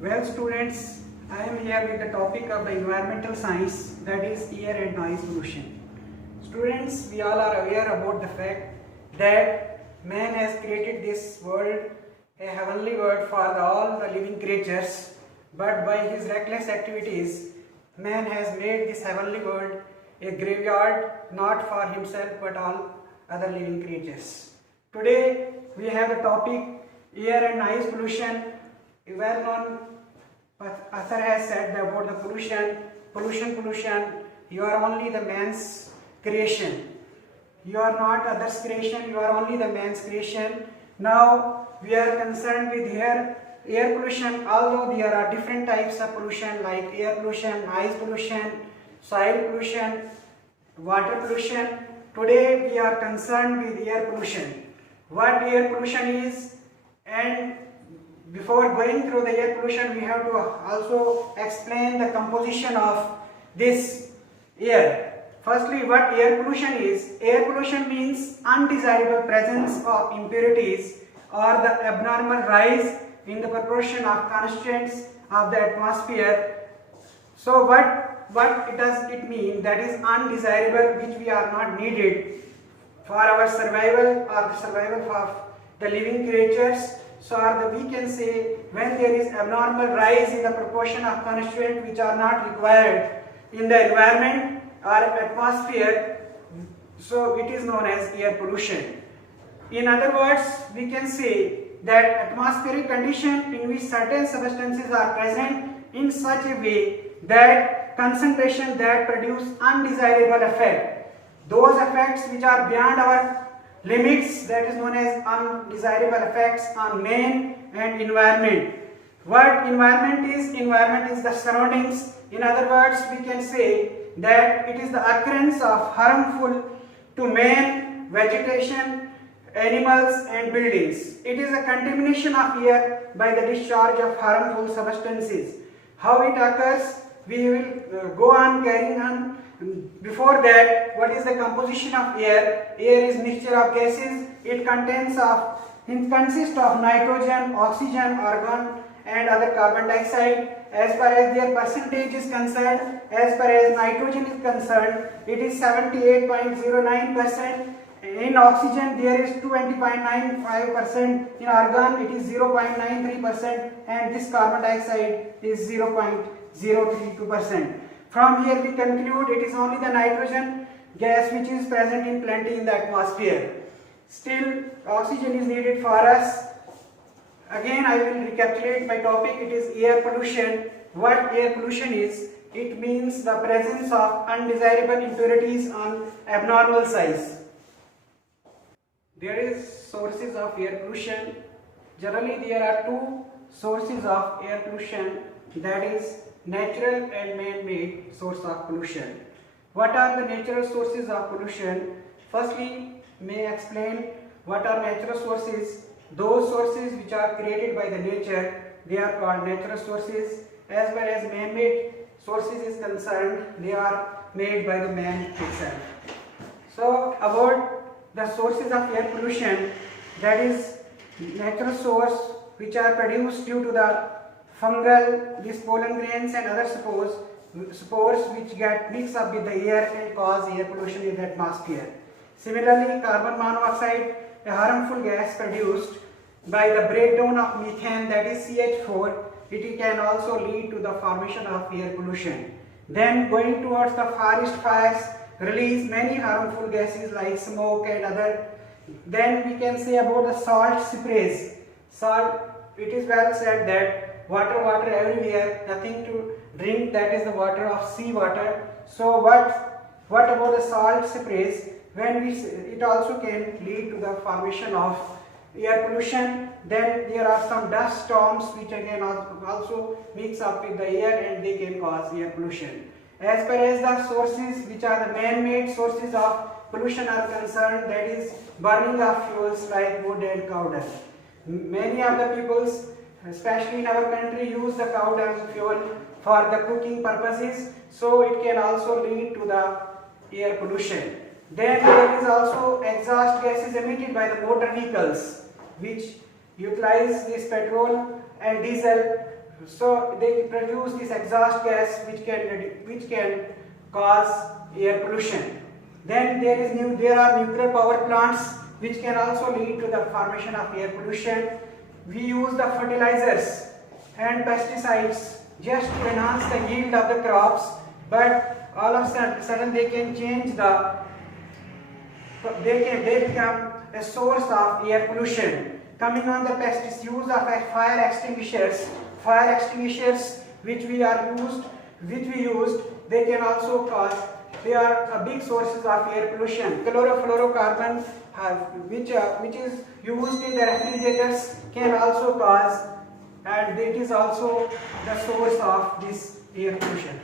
Well, students, I am here with the topic of the environmental science, that is air and noise pollution. Students, we all are aware about the fact that man has created this world, a heavenly world for all the living creatures, but by his reckless activities, man has made this heavenly world a graveyard not for himself but all other living creatures. Today, we have the topic air and noise pollution. A well-known author has said that about the pollution, you are only the man's creation. You are not others' creation, you are only the man's creation. Now we are concerned with air pollution, although there are different types of pollution like air pollution, noise pollution, soil pollution, water pollution. Today we are concerned with air pollution. What air pollution is, and before going through the air pollution, we have to also explain the composition of this air. Firstly, what air pollution is? Air pollution means undesirable presence of impurities or the abnormal rise in the proportion of constituents of the atmosphere. So what does it mean? That is undesirable, which we are not needed for our survival or the survival of the living creatures. So we can say when there is abnormal rise in the proportion of constituents which are not required in the environment or atmosphere, so it is known as air pollution. In other words, we can say that atmospheric condition in which certain substances are present in such a way that concentration that produce undesirable effect. Those effects which are beyond our limits, that is known as undesirable effects on man and environment. What environment is? Environment is the surroundings. In other words, we can say that it is the occurrence of harmful to man, vegetation, animals and buildings. It is a contamination of air by the discharge of harmful substances. How it occurs? We will go on carrying on. Before that, what is the composition of air? Air is mixture of gases. It consists of nitrogen, oxygen, argon and other carbon dioxide. As far as their percentage is concerned, as far as nitrogen is concerned, it is 78.09%. In oxygen there is 20.95%, in argon it is 0.93%, and this carbon dioxide is 0.032%. From here we conclude it is only the nitrogen gas which is present in plenty in the atmosphere. Still oxygen is needed for us. Again I will recapitulate my topic. It is air pollution. What air pollution is? It means the presence of undesirable impurities on abnormal size. There is sources of air pollution. Generally there are two sources of air pollution, that is natural and man-made source of pollution. What are the natural sources of pollution? Firstly, may I explain what are natural sources. Those sources which are created by the nature, they are called natural sources. As far as man-made sources is concerned, they are made by the man itself. So about the sources of air pollution, that is natural source which are produced due to the fungal, these pollen grains and other spores which get mixed up with the air and cause air pollution in the atmosphere. Similarly, carbon monoxide, a harmful gas produced by the breakdown of methane, that is CH4, it can also lead to the formation of air pollution. Then going towards the forest fires, release many harmful gases like smoke and other. Then we can say about the salt sprays. Salt, it is well said that water everywhere, nothing to drink, that is the water of sea water. So what about the salt sprays? It also can lead to the formation of air pollution. Then there are some dust storms which again also mix up with the air and they can cause air pollution. As far as the sources which are the man-made sources of pollution are concerned, that is burning of fuels like wood and cow dung. Many of the peoples, especially in our country, use the cow dung fuel for the cooking purposes, so it can also lead to the air pollution. Then there is also exhaust gases emitted by the motor vehicles which utilize this petrol and diesel so they produce this exhaust gas which can cause air pollution. Then there are nuclear power plants which can also lead to the formation of air pollution. We use the fertilizers and pesticides just to enhance the yield of the crops, but all of a sudden they can change they become a source of air pollution. Coming on the use of fire extinguishers which we used, they can also cause, they are a big sources of air pollution. Chlorofluorocarbon which is used in the refrigerators can also cause, and it is also the source of this air pollution.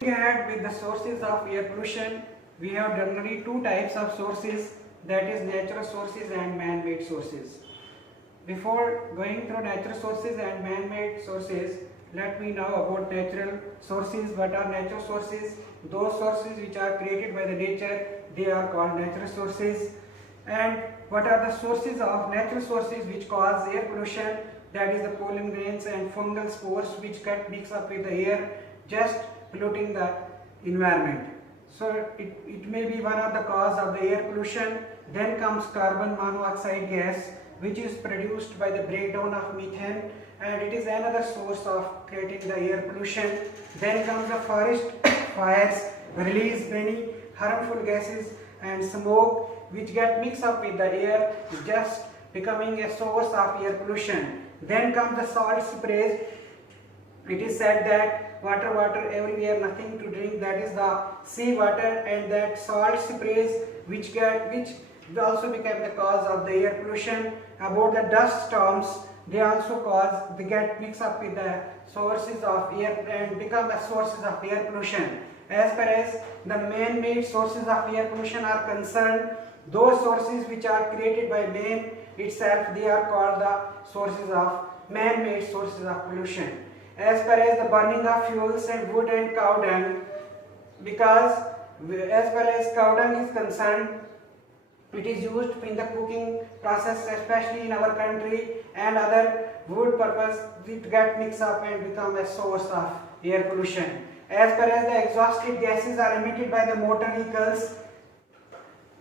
Looking ahead with the sources of air pollution, we have generally two types of sources, that is natural sources and man-made sources. Before going through natural sources and man-made sources, let me know about natural sources. What are natural sources? Those sources which are created by the nature, they are called natural sources. And what are the sources of natural sources which cause air pollution? That is the pollen grains and fungal spores which get mixed up with the air, just polluting the environment. So it may be one of the cause of the air pollution. Then comes carbon monoxide gas, which is produced by the breakdown of methane, and it is another source of creating the air pollution. Then comes the forest fires, release many harmful gases and smoke which get mixed up with the air, just becoming a source of air pollution. Then comes the salt sprays. It is said that water everywhere, nothing to drink, that is the sea water, and that salt sprays which also become the cause of the air pollution. About the dust storms, they get mixed up with the sources of air and become the sources of air pollution. As far as the man-made sources of air pollution are concerned, those sources which are created by man itself, they are called the sources of man-made sources of pollution. As far as the burning of fuels and wood and cow dung, because as far as cow dung is concerned, it is used in the cooking process, especially in our country, and other wood purpose, it get mixed up and become a source of air pollution. As far as the exhausted gases are emitted by the motor vehicles,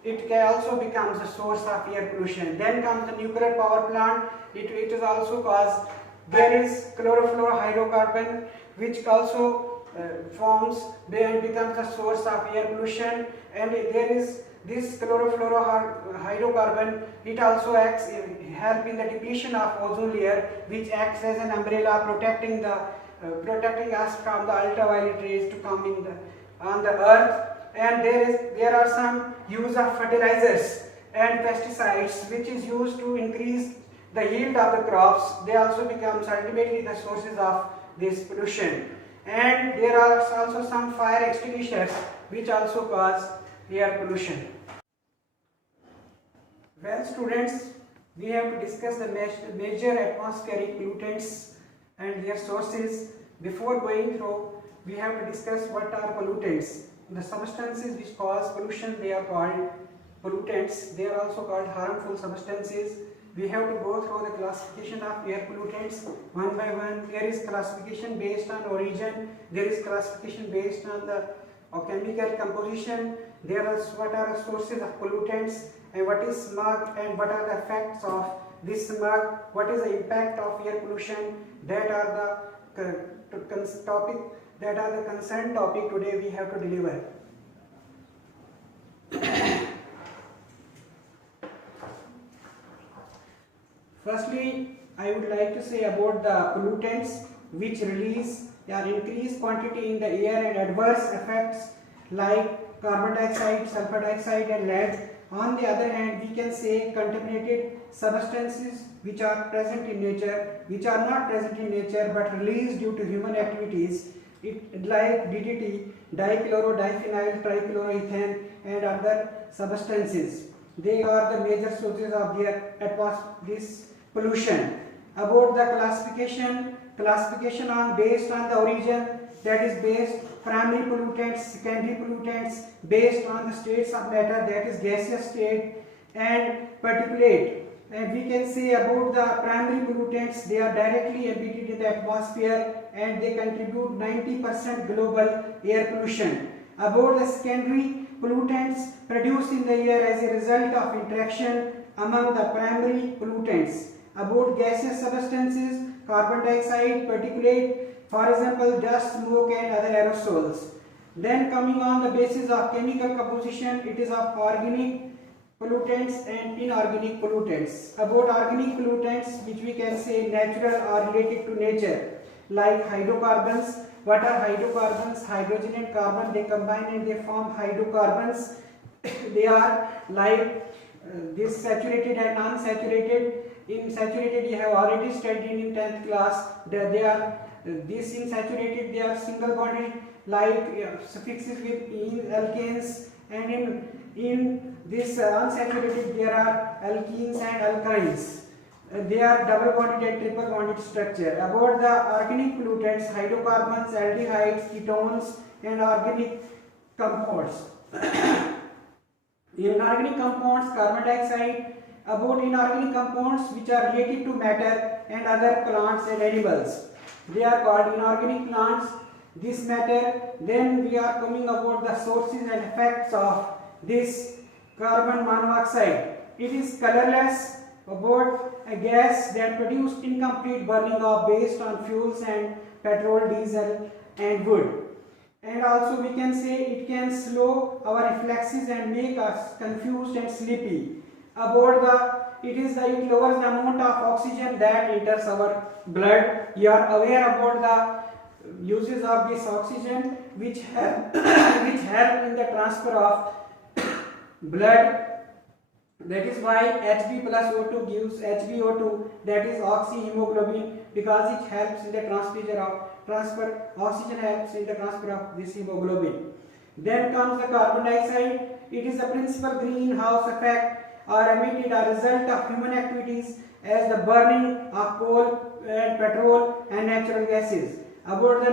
it can also becomes a source of air pollution. Then comes the nuclear power plant. It is also caused. There is chlorofluorohydrocarbon which also forms and becomes the source of air pollution, and there is this chlorofluorohydrocarbon, it also help in the depletion of ozone layer, which acts as an umbrella protecting us from the ultraviolet rays to come on the earth. And there are some use of fertilizers and pesticides which is used to increase the yield of the crops. They also becomes ultimately the sources of this pollution. And there are also some fire extinguishers which also cause air pollution. Well students, we have to discuss the major atmospheric pollutants and their sources. Before going through, we have to discuss what are pollutants. The substances which cause pollution, they are called pollutants. They are also called harmful substances. We have to go through the classification of air pollutants one by one. There is classification based on origin. There is classification based on the chemical composition. There are what are the sources of pollutants, and what is smog, and what are the effects of this smog. What is the impact of air pollution? That are the concerned topic today we have to deliver. Firstly, I would like to say about the pollutants which release or increase quantity in the air and adverse effects like carbon dioxide, sulfur dioxide and lead. On the other hand, we can say contaminated substances which are present in nature, which are not present in nature but released due to human activities, like DDT, dichloro, diphenyl, trichloroethane and other substances. They are the major sources of this pollution. About the classification based on the origin, that is based primary pollutants, secondary pollutants, based on the states of matter, that is gaseous state, and particulate. And we can say about the primary pollutants, they are directly emitted in the atmosphere and they contribute 90% global air pollution. About the secondary pollutants produced in the air as a result of interaction among the primary pollutants. About gaseous substances, carbon dioxide, particulate, for example dust, smoke and other aerosols. Then coming on the basis of chemical composition, it is of organic pollutants and inorganic pollutants. About organic pollutants, which we can say natural or related to nature, like hydrocarbons. What are hydrocarbons? Hydrogen and carbon, they combine and they form hydrocarbons. They are like this saturated and unsaturated. In saturated, you have already studied in 10th class that they are this in saturated, they are single bonded, like suffixes with ene, alkanes, and in this unsaturated there are alkenes and alkynes. They are double bonded and triple bonded structure. About the organic pollutants, hydrocarbons, aldehydes, ketones and organic compounds. Inorganic compounds, carbon dioxide. About inorganic compounds which are related to matter and other plants and animals, they are called inorganic plants. This matter. Then we are coming about the sources and effects of this carbon monoxide. It is colorless, about a gas that produced incomplete burning of based on fuels and petrol, diesel and wood. And also we can say it can slow our reflexes and make us confused and sleepy. About it lowers the amount of oxygen that enters our blood. You are aware about the uses of this oxygen which help in the transfer of blood. That is why Hb plus O2 gives HbO2, that is oxyhemoglobin, because it helps in the transfer. Oxygen helps in the transfer of this hemoglobin. Then comes the carbon dioxide. It is a principal greenhouse effect or emitted a result of human activities as the burning of coal and petrol and natural gases. About the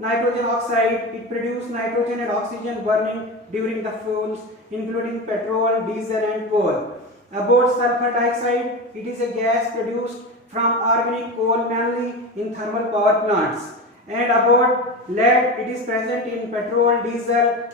nitrogen oxide, it produces nitrogen and oxygen burning during the fuels including petrol, diesel and coal. About sulfur dioxide, it is a gas produced from organic coal mainly in thermal power plants. And about lead, it is present in petrol, diesel,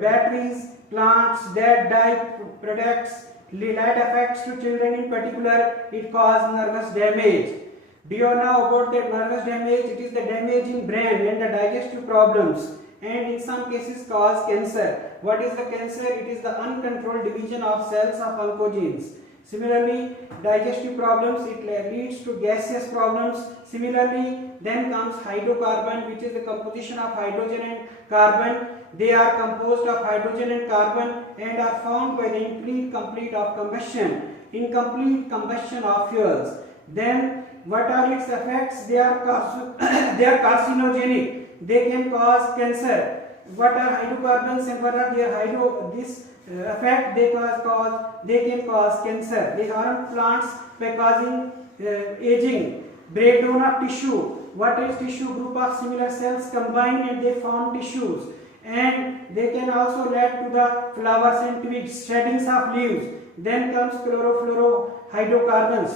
batteries, plants that dye products. Lead affects to children in particular, it causes nervous damage. Do you know about that nervous damage? It is the damage in brain and the digestive problems, and in some cases cause cancer. What is the cancer? It is the uncontrolled division of cells of oncogenes. Similarly, digestive problems, it leads to gaseous problems. Similarly, then comes hydrocarbon, which is the composition of hydrogen and carbon. They are composed of hydrogen and carbon and are formed by the incomplete of combustion, incomplete combustion of fuels. Then what are its effects? They are carcinogenic. They can cause cancer. What are hydrocarbons and what are their effect? They can cause cancer. They harm plants by causing aging, breakdown of tissue. What is tissue? Group of similar cells combine and they form tissues. And they can also lead to the flowers and twigs, sheddings of leaves. Then comes chlorofluorohydrocarbons.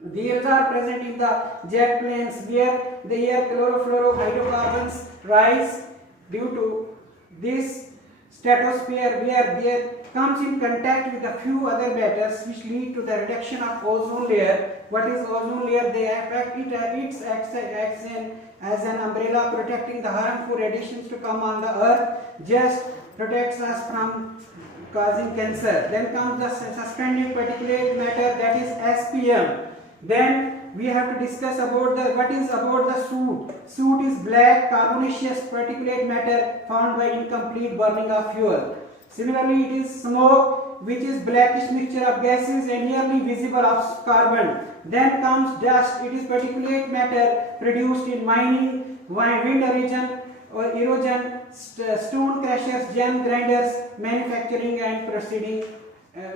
These are present in the jet planes where the air chlorofluorohydrocarbons rise due to this stratosphere, where there comes in contact with a few other matters which lead to the reduction of ozone layer. What is ozone layer? They affect it acts as an umbrella protecting the harmful radiations to come on the earth, just protects us from causing cancer. Then comes the suspended particulate matter, that is SPM. Then we have to discuss about the soot. Soot is black carbonaceous particulate matter found by incomplete burning of fuel. Similarly, it is smoke, which is blackish mixture of gases and nearly visible of carbon. Then comes dust. It is particulate matter produced in mining, wind erosion, stone crushers, gem grinders, manufacturing and proceeding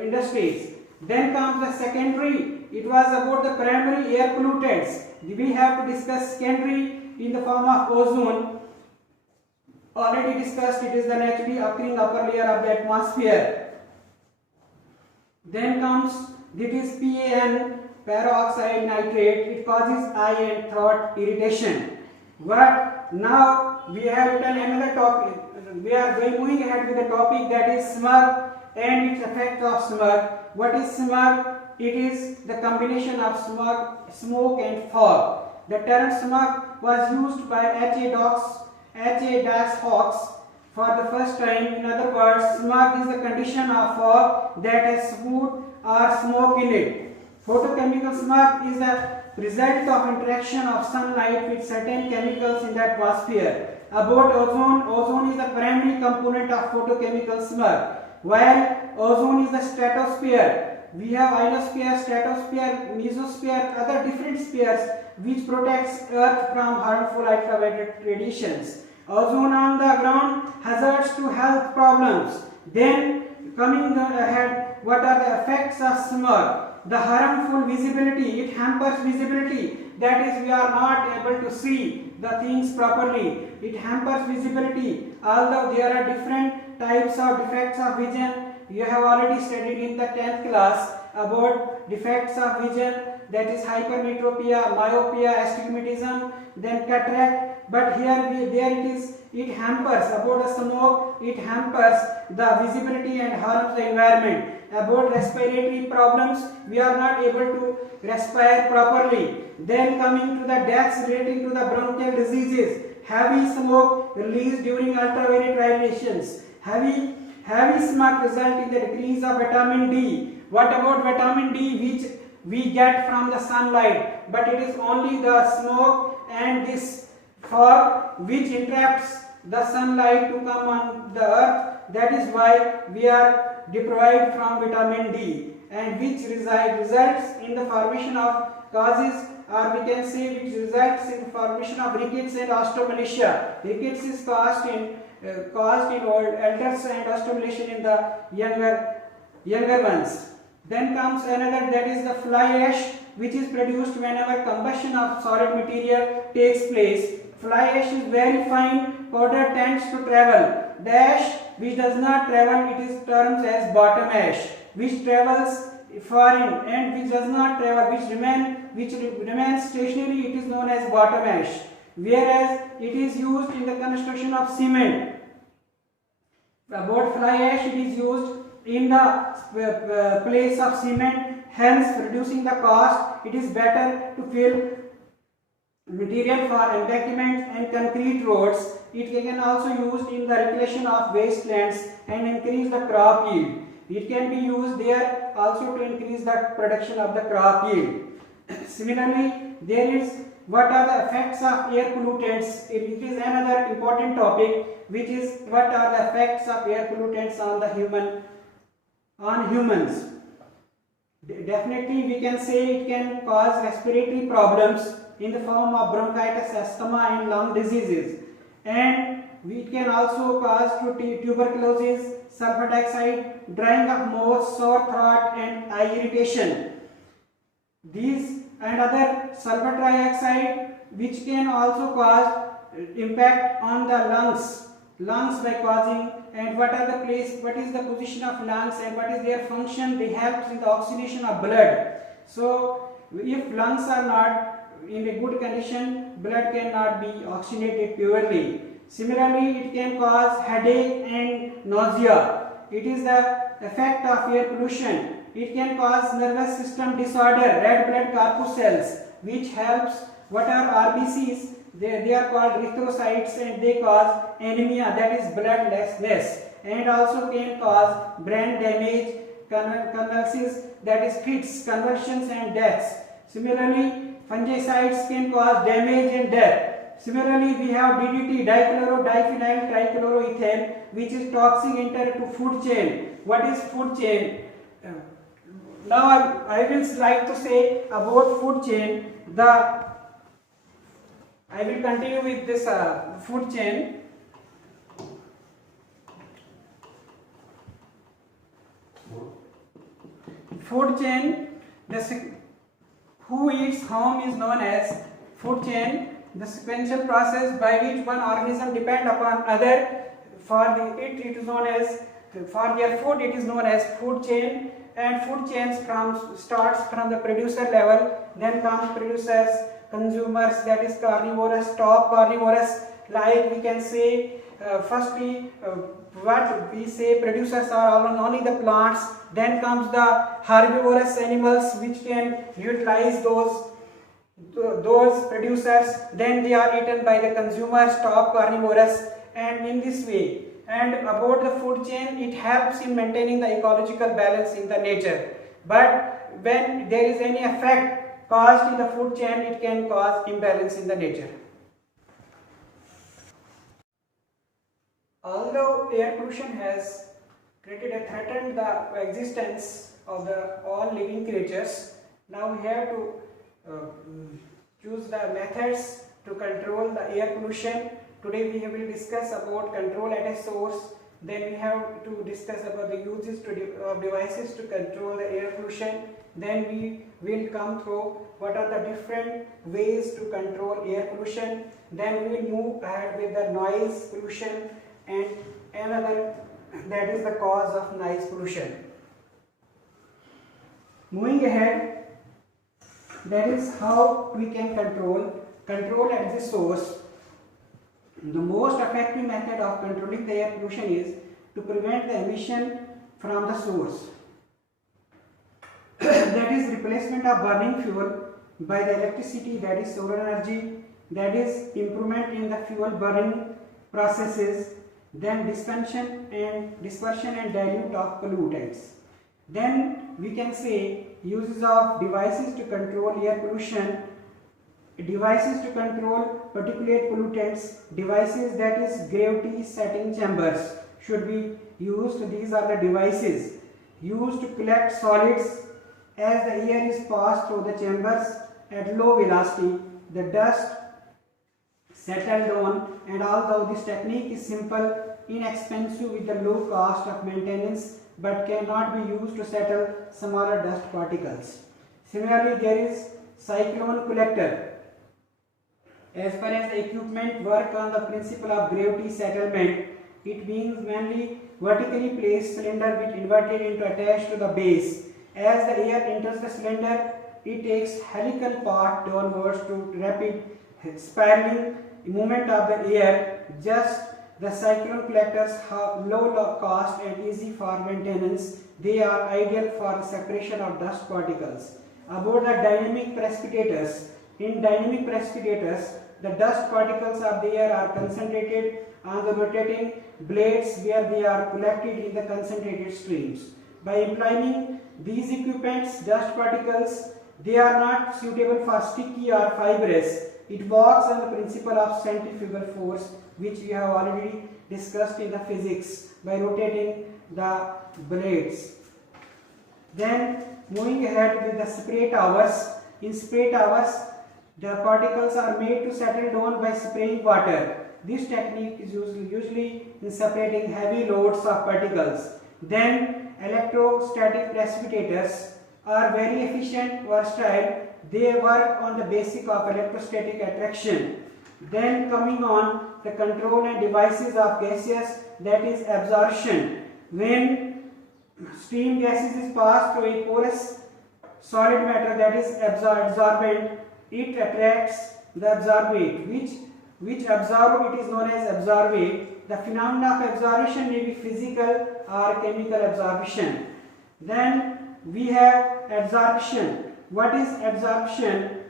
industries. Then comes the secondary. It was about the primary air pollutants. We have to discuss secondary in the form of ozone. Already discussed, it is the naturally occurring upper layer of the atmosphere. Then comes That is PAN, peroxide nitrate. It causes eye and throat irritation. But now we have written another topic. We are moving ahead with the topic, that is smog and its effects of smog. What is smog? It is the combination of smog, smoke and fog. The term smog was used by H.A. Dax Hawkes for the first time. In other words, smog is the condition of fog that has soot or smoke in it. Photochemical smog is the result of interaction of sunlight with certain chemicals in the atmosphere. About ozone, ozone is the primary component of photochemical smog, while ozone is the stratosphere. We have ionosphere, stratosphere, mesosphere, other different spheres which protects Earth from harmful ultraviolet radiations. Ozone on the ground, hazards to health problems. Then coming ahead, what are the effects of smog? The harmful visibility, it hampers visibility. That is, we are not able to see the things properly. It hampers visibility. Although there are different types of defects of vision, you have already studied in the 10th class about defects of vision, that is hypermetropia, myopia, astigmatism, then cataract. But here it hampers. About the smoke, it hampers the visibility and harms the environment. About respiratory problems, we are not able to respire properly. Then coming to the deaths relating to the bronchial diseases, heavy smoke released during ultraviolet radiations. Heavy smoke result in the decrease of vitamin D. What about vitamin D, which we get from the sunlight? But it is only the smoke and this fog which interrupts the sunlight to come on the earth. That is why we are deprived from vitamin D, and which results in the formation of causes, or we can say which results in the formation of rickets and osteomalacia. Rickets is caused in old elders and osteomalacia in the younger ones. Then comes another, that is the fly ash, which is produced whenever combustion of solid material takes place. Fly ash is very fine powder, tends to travel. The ash which does not travel, it is termed as bottom ash. Which travels foreign and which does not travel, which remains stationary, it is known as bottom ash. Whereas it is used in the construction of cement. About fly ash, it is used in the place of cement, hence reducing the cost. It is better to fill material for embankment and concrete roads. It can also used in the reclamation of wastelands and increase the crop yield. It can be used there also to increase the production of the crop yield. Similarly, there is what are the effects of air pollutants. It is another important topic, which is what are the effects of air pollutants on humans. Definitely we can say it can cause respiratory problems in the form of bronchitis, asthma and lung diseases, and it can also cause tuberculosis, sulfur dioxide, drying of mouth, sore throat and eye irritation. These and other sulfur dioxide which can also cause impact on the lungs by causing, and what is the position of lungs and what is their function? They help in the oxygenation of blood. So if lungs are not in a good condition, blood cannot be oxygenated purely. Similarly, it can cause headache and nausea. It is the effect of air pollution. It can cause nervous system disorder, red blood corpuscles, which helps. What are RBCs? They are called erythrocytes, and they cause anemia, that is bloodlessness, and also can cause brain damage, convulsions, that is fits, convulsions and deaths. Similarly, fungicides can cause damage and death. Similarly, we have DDT, dichloro-diphenyl trichloroethane, which is toxic enter to food chain. What is food chain? Now I will like to say about food chain. I will continue with this food chain. Food chain, who eats whom is known as food chain. The sequential process by which one organism depend upon other for their food, it is known as food chain. and food chains starts from the producer level, then comes producers, consumers, that is carnivorous, top carnivorous, like we can say firstly what we say producers are only the plants, then comes the herbivorous animals which can utilize those producers, then they are eaten by the consumers, top carnivorous, and in this way. And about the food chain, it helps in maintaining the ecological balance in the nature, but when there is any effect caused in the food chain, it can cause imbalance in the nature. Although air pollution has created a threatened the existence of the all living creatures, now we have to choose the methods to control the air pollution. Today we will discuss about control at a source, then we have to discuss about the uses of devices to control the air pollution, then we will come through what are the different ways to control air pollution, then we will move ahead with the noise pollution and another, that is the cause of noise pollution. Moving ahead, that is how we can control at the source. The most effective method of controlling the air pollution is to prevent the emission from the source. That is replacement of burning fuel by the electricity, that is solar energy, that is improvement in the fuel burning processes, then dispersion and dilute of pollutants. Then we can say uses of devices to control air pollution, devices to control particulate pollutants, devices that is gravity setting chambers should be used. These are the devices used to collect solids. As the air is passed through the chambers at low velocity, the dust settled down, and although this technique is simple, inexpensive with the low cost of maintenance, but cannot be used to settle smaller dust particles. Similarly, there is cyclone collector. As far as the equipment work on the principle of gravity settlement, it means mainly vertically placed cylinder with inverted into attached to the base. As the air enters the cylinder, it takes helical path downwards to rapid spiraling movement of the air. Just the cyclone collectors have low cost and easy for maintenance. They are ideal for separation of dust particles. About the dynamic precipitators. In dynamic precipitators, the dust particles of the air are concentrated on the rotating blades where they are collected in the concentrated streams. By implementing these equipments, dust particles, they are not suitable for sticky or fibrous. It works on the principle of centrifugal force, which we have already discussed in the physics, by rotating the blades. Then moving ahead with the spray towers. In spray towers, the particles are made to settle down by spraying water. This technique is usually in separating heavy loads of particles. Then electrostatic precipitators are very efficient, versatile. They work on the basic of electrostatic attraction. Then coming on the control and devices of gases, that is absorption. When steam gases is passed through a porous solid matter, that is absorbent, it attracts the absorbate, which absorb, it is known as absorbate. The phenomena of absorption may be physical or chemical absorption. Then we have adsorption. What is adsorption?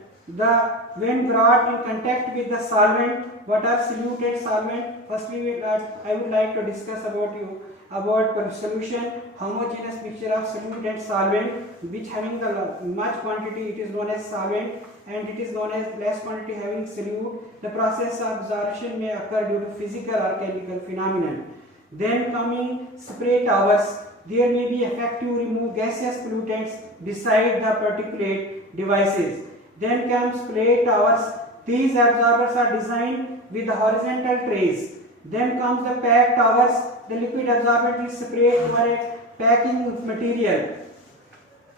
When brought in contact with the solvent, what are solute solvent? Firstly, I would like to discuss about solution, homogeneous mixture of solute and solvent, which having the much quantity, it is known as solvent, and it is known as less quantity having solute. The process of absorption may occur due to physical or chemical phenomenon. Then coming spray towers, there may be effective remove gaseous pollutants beside the particulate devices. Then comes spray towers. These absorbers are designed with the horizontal trays. Then comes the pack towers. The liquid absorbent is sprayed over a packing material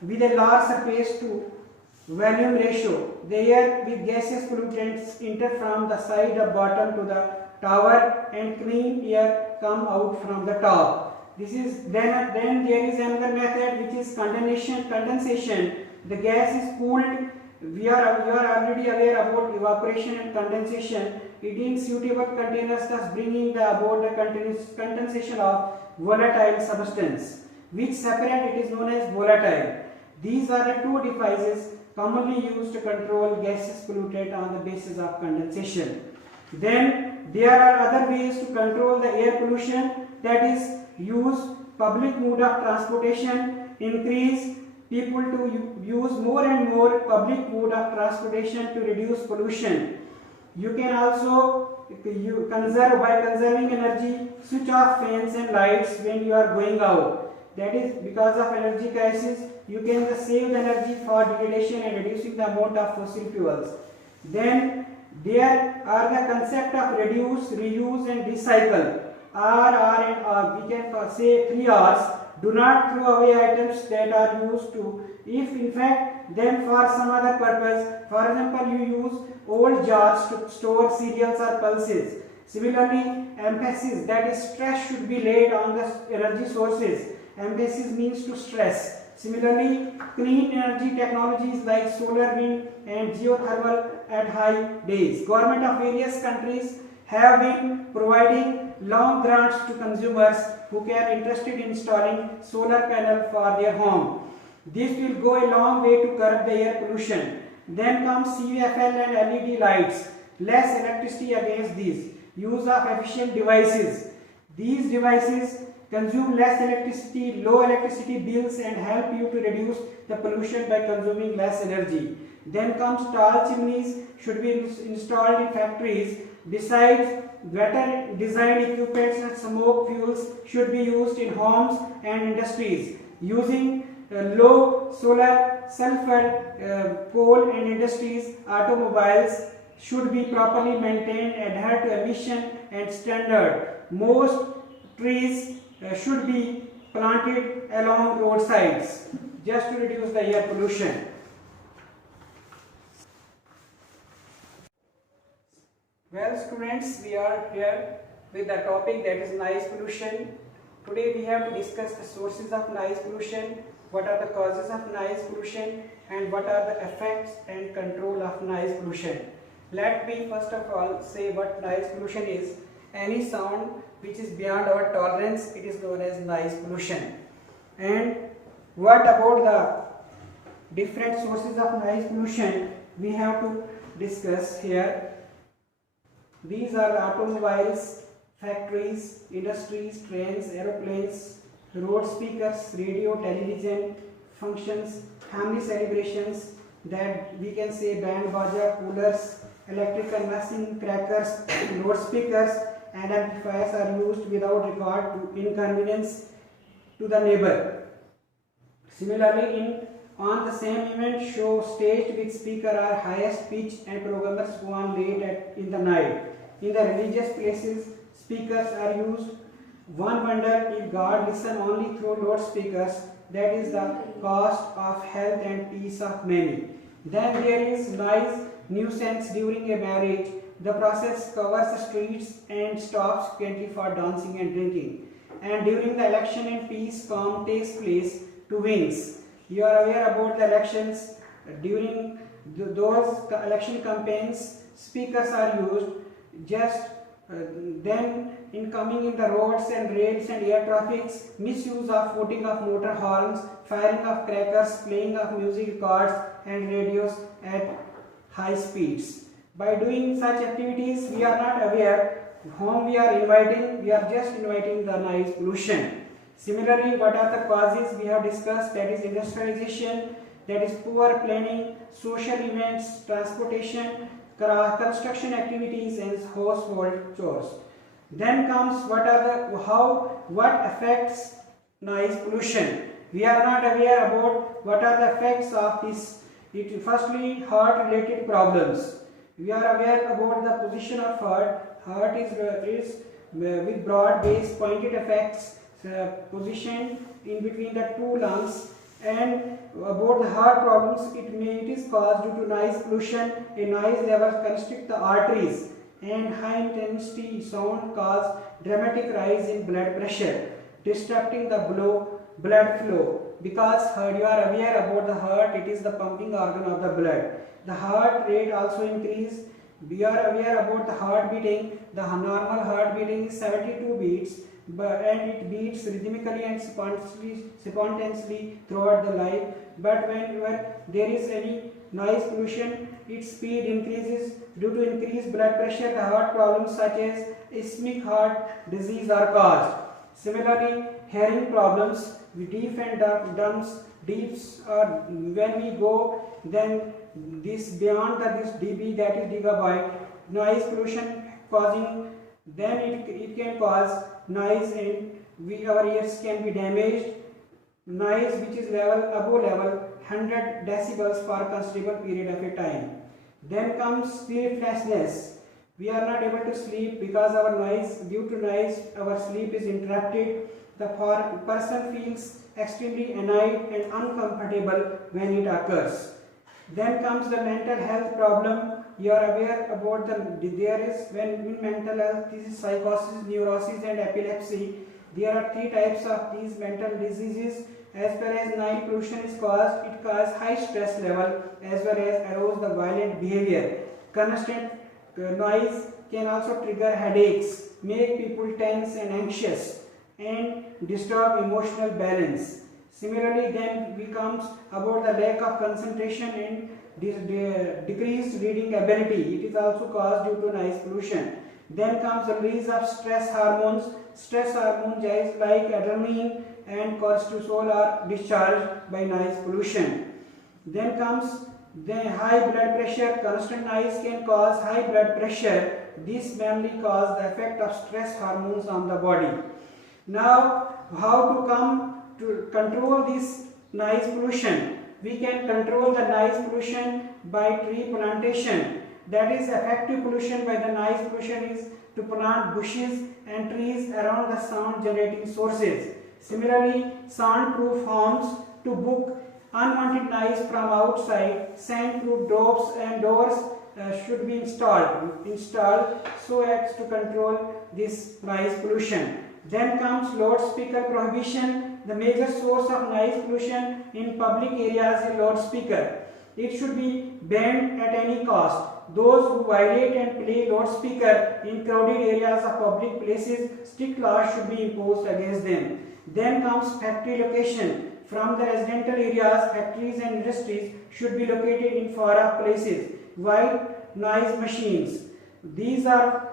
with a large surface to volume ratio. The air with gaseous pollutants enter from the side of bottom to the tower, and clean air come out from the top. This is then there is another method which is condensation. The gas is cooled. You are already aware about evaporation and condensation. It in suitable containers, thus bringing about the condensation of volatile substance, which separate it is known as volatile. These are the two devices commonly used to control gases polluted on the basis of condensation. Then there are other ways to control the air pollution, that is use public mode of transportation, increase people to use more and more public mode of transportation to reduce pollution. You can also conserve by conserving energy, switch off fans and lights when you are going out. That is because of energy crisis, you can save the energy for degradation and reducing the amount of fossil fuels. Then there are the concept of reduce, reuse and recycle. R and R, we can say 3 R's. Do not throw away items that are used to, if in fact then for some other purpose. For example, you use old jars to store cereals or pulses. Similarly, emphasis, that is stress should be laid on the energy sources. Emphasis means to stress. Similarly, clean energy technologies like solar, wind and geothermal at high days. Government of various countries have been providing long grants to consumers who are interested in installing solar panel for their home. This will go a long way to curb the air pollution. Then comes CFL and LED lights. Less electricity against these. Use of efficient devices. These devices consume less electricity, low electricity bills and help you to reduce the pollution by consuming less energy. Then comes tall chimneys should be installed in factories. Besides, better designed equipments and smoke fuels should be used in homes and industries. Using low solar, sulfur, coal and industries, automobiles should be properly maintained, adhere to emission and standard. Most trees should be planted along roadsides just to reduce the air pollution. Well students, we are here with the topic that is noise pollution. Today we have to discuss the sources of noise pollution, what are the causes of noise pollution and what are the effects and control of noise pollution. Let me first of all say what noise pollution is. Any sound which is beyond our tolerance, it is known as noise pollution. And what about the different sources of noise pollution we have to discuss here. These are automobiles, factories, industries, trains, aeroplanes, road speakers, radio, television, functions, family celebrations, that we can say band baja, coolers, electric conversing crackers, loudspeakers and amplifiers are used without regard to inconvenience to the neighbor. Similarly, on the same event, show staged with speaker are highest pitch and programmers go on late in the night. In the religious places, speakers are used. One wonder if God listen only through loudspeakers, that is the cost of health and peace of many. Then there is noise nuisance during a marriage. The process covers the streets and stops plenty for dancing and drinking. And during the election and peace calm takes place to wings. You are aware about the elections. During those election campaigns, speakers are used. Then in coming in the roads and rails and air traffics, misuse of putting of motor horns, firing of crackers, playing of music records and radios at high speeds. By doing such activities, we are not aware whom we are inviting, we are just inviting the noise pollution. Similarly, what are the causes we have discussed, that is industrialization, that is poor planning, social events, transportation, construction activities and household chores. Then comes what affects noise pollution. We are not aware about what are the effects of this. Firstly, heart related problems. We are aware about the position of heart. Heart is with broad base pointed effects positioned in between the two lungs. And about the heart problems, it is caused due to noise pollution. A noise level constrict the arteries and high intensity sound cause dramatic rise in blood pressure. disrupting the blood flow. Because you are aware about the heart, it is the pumping organ of the blood. The heart rate also increase. We are aware about the heart beating. The normal heart beating is 72 beats, and it beats rhythmically and spontaneously throughout the life. But whenever there is any noise pollution, its speed increases. Due to increased blood pressure, the heart problems such as ischemic heart disease are caused. Similarly, hearing problems with deaf and deeps, when we go then this beyond this dB, that is gigabyte, noise pollution causing, then it can cause noise and our ears can be damaged. Noise which is above level 100 decibels for a considerable period of a time. Then comes sleeplessness. We are not able to sleep because due to noise our sleep is interrupted. The person feels extremely annoyed and uncomfortable when it occurs. Then comes the mental health problem. You are aware about when in mental health, this is psychosis, neurosis and epilepsy. There are 3 types of these mental diseases. As far as noise pollution is caused, it causes high stress level as well as arouse the violent behavior. Constant noise can also trigger headaches, make people tense and anxious, and disturb emotional balance. Similarly, then becomes about the lack of concentration and decreased reading ability. It is also caused due to noise pollution. Then comes the release of stress hormones. Stress hormones like adrenaline and cortisol are discharged by noise pollution. Then comes the high blood pressure. Constant noise can cause high blood pressure. This mainly causes the effect of stress hormones on the body. Now, how to come to control this noise pollution? We can control the noise pollution by tree plantation. That is, effective pollution by the noise pollution is to plant bushes and trees around the sound generating sources. Similarly, soundproof homes to book unwanted noise from outside. Soundproof doors should be installed so as to control this noise pollution. Then comes loudspeaker prohibition. The major source of noise pollution in public areas is loudspeaker. It should be banned at any cost. Those who violate and play loudspeaker in crowded areas of public places, strict laws should be imposed against them. Then comes factory location. From the residential areas, factories and industries should be located in far off places. White noise machines. These are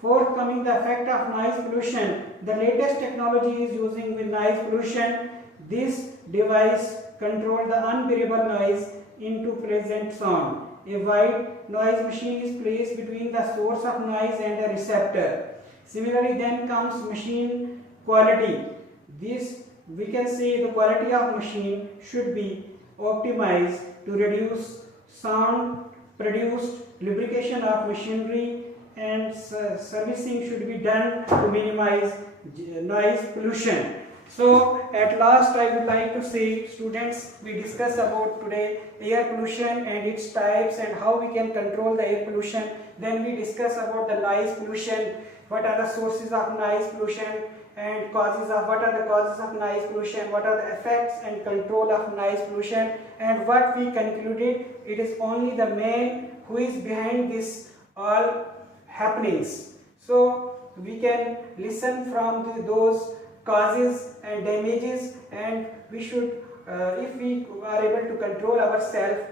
forthcoming the effect of noise pollution. The latest technology is using with noise pollution. This device controls the unbearable noise into pleasant sound. A white noise machine is placed between the source of noise and the receptor. Similarly, then comes machine quality. This we can say the quality of machine should be optimized to reduce sound produced, lubrication of machinery and servicing should be done to minimize noise pollution. So at last I would like to say, students, we discuss about today air pollution and its types and how we can control the air pollution. Then we discuss about the noise pollution, what are the sources of noise pollution and what are the causes of noise pollution, what are the effects and control of noise pollution, and what we concluded, it is only the man who is behind this all happenings. So we can listen from those causes and damages, and we should if we are able to control ourselves,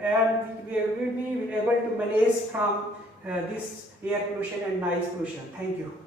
and we will be able to manage from this air pollution and noise pollution. Thank you.